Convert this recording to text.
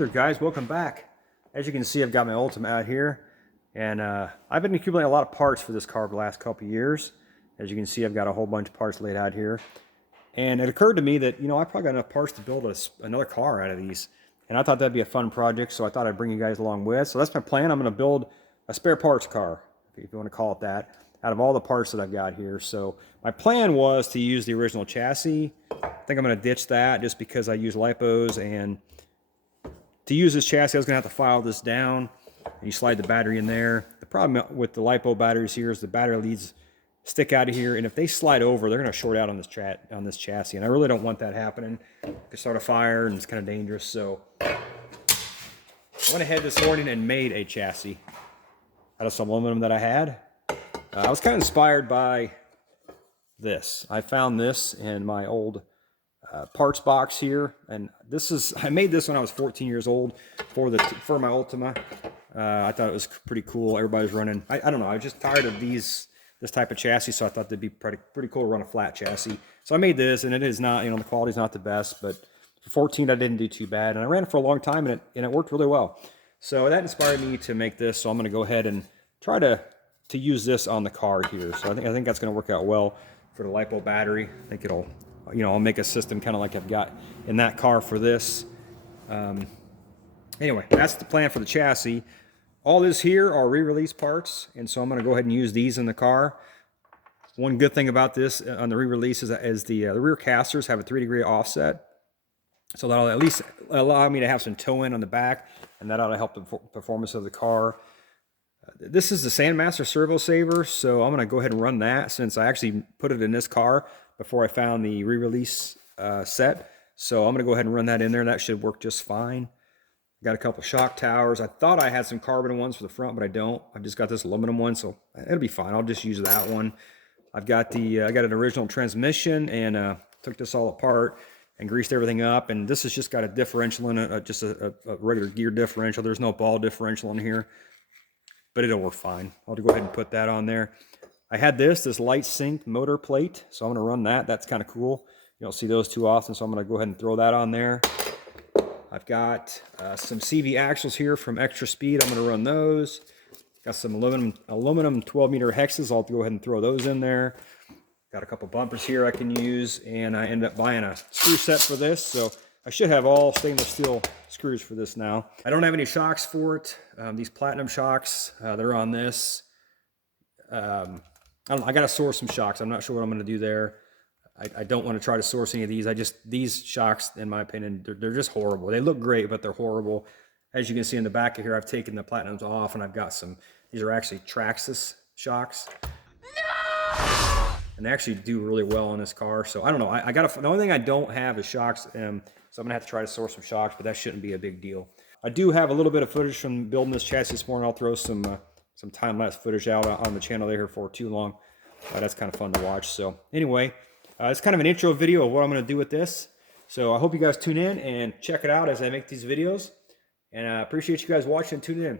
there guys, welcome back. As you can see, I've got my Ultima out here, and I've been accumulating a lot of parts for this car for the last couple of years. As you can see, I've got a whole bunch of parts laid out here, and it occurred to me that, you know, I probably got enough parts to build another car out of these, and I thought that'd be a fun project, so I thought I'd bring you guys along with. So that's my plan. I'm going to build a spare parts car, if you want to call it that, out of all the parts that I've got here. So my plan was to use the original chassis. I think I'm going to ditch that just because I use lipos, and to use this chassis, I was going to have to file this down, and you slide the battery in there. The problem with the lipo batteries here is the battery leads stick out of here, and if they slide over, they're going to short out on this chassis, and I really don't want that happening. It could start a fire, and it's kind of dangerous. So I went ahead this morning and made a chassis out of some aluminum that I had. I was kind of inspired by this. I found this in my old parts box here, and I made this when I was 14 years old for my Ultima. I thought it was pretty cool. Everybody's running. I don't know. I was just tired of this type of chassis, so I thought that'd be pretty cool to run a flat chassis. So I made this, and it is not, you know, the quality's not the best, but for 14 I didn't do too bad, and I ran it for a long time, and it worked really well. So that inspired me to make this. So I'm going to go ahead and try to use this on the car here. So I think that's going to work out well for the lipo battery. I think it'll, you know, I'll make a system kind of like I've got in that car for this. Anyway, that's the plan for the chassis. All this here are re-release parts, and so I'm going to go ahead and use these in the car. One good thing about this on the re-release is the rear casters have a 3-degree offset, so that'll at least allow me to have some toe in on the back, and that ought to help the performance of the car. This is the Sandmaster Servo Saver, so I'm going to go ahead and run that since I actually put it in this car before I found the re-release set. So I'm going to go ahead and run that in there. That should work just fine. Got a couple shock towers. I thought I had some carbon ones for the front, but I don't. I've just got this aluminum one, so it'll be fine. I'll just use that one. I've got I got an original transmission, and took this all apart and greased everything up. And this has just got a differential in it, just a regular gear differential. There's no ball differential in here, but it'll work fine. I'll go ahead and put that on there. I had this light sync motor plate, so I'm going to run that. That's kind of cool. You don't see those too often, so I'm going to go ahead and throw that on there. I've got some CV axles here from Extra Speed. I'm going to run those. Got some aluminum 12-meter hexes. I'll go ahead and throw those in there. Got a couple bumpers here I can use, and I ended up buying a screw set for this, so I should have all stainless steel screws for this now. I don't have any shocks for it. These platinum shocks, they're on this. I got to source some shocks. I'm not sure what I'm going to do there. I don't want to try to source any of these. These shocks, in my opinion, they're just horrible. They look great, but they're horrible. As you can see in the back of here, I've taken the platinums off, and I've got these are actually Traxxas shocks. No! And they actually do really well on this car. So I don't know. The only thing I don't have is shocks, so I'm gonna have to try to source some shocks, but that shouldn't be a big deal. I do have a little bit of footage from building this chassis this morning. I'll throw some time-lapse footage out on the channel there for too long. That's kind of fun to watch. So anyway, it's kind of an intro video of what I'm going to do with this. So I hope you guys tune in and check it out as I make these videos. And I appreciate you guys watching and tuning in.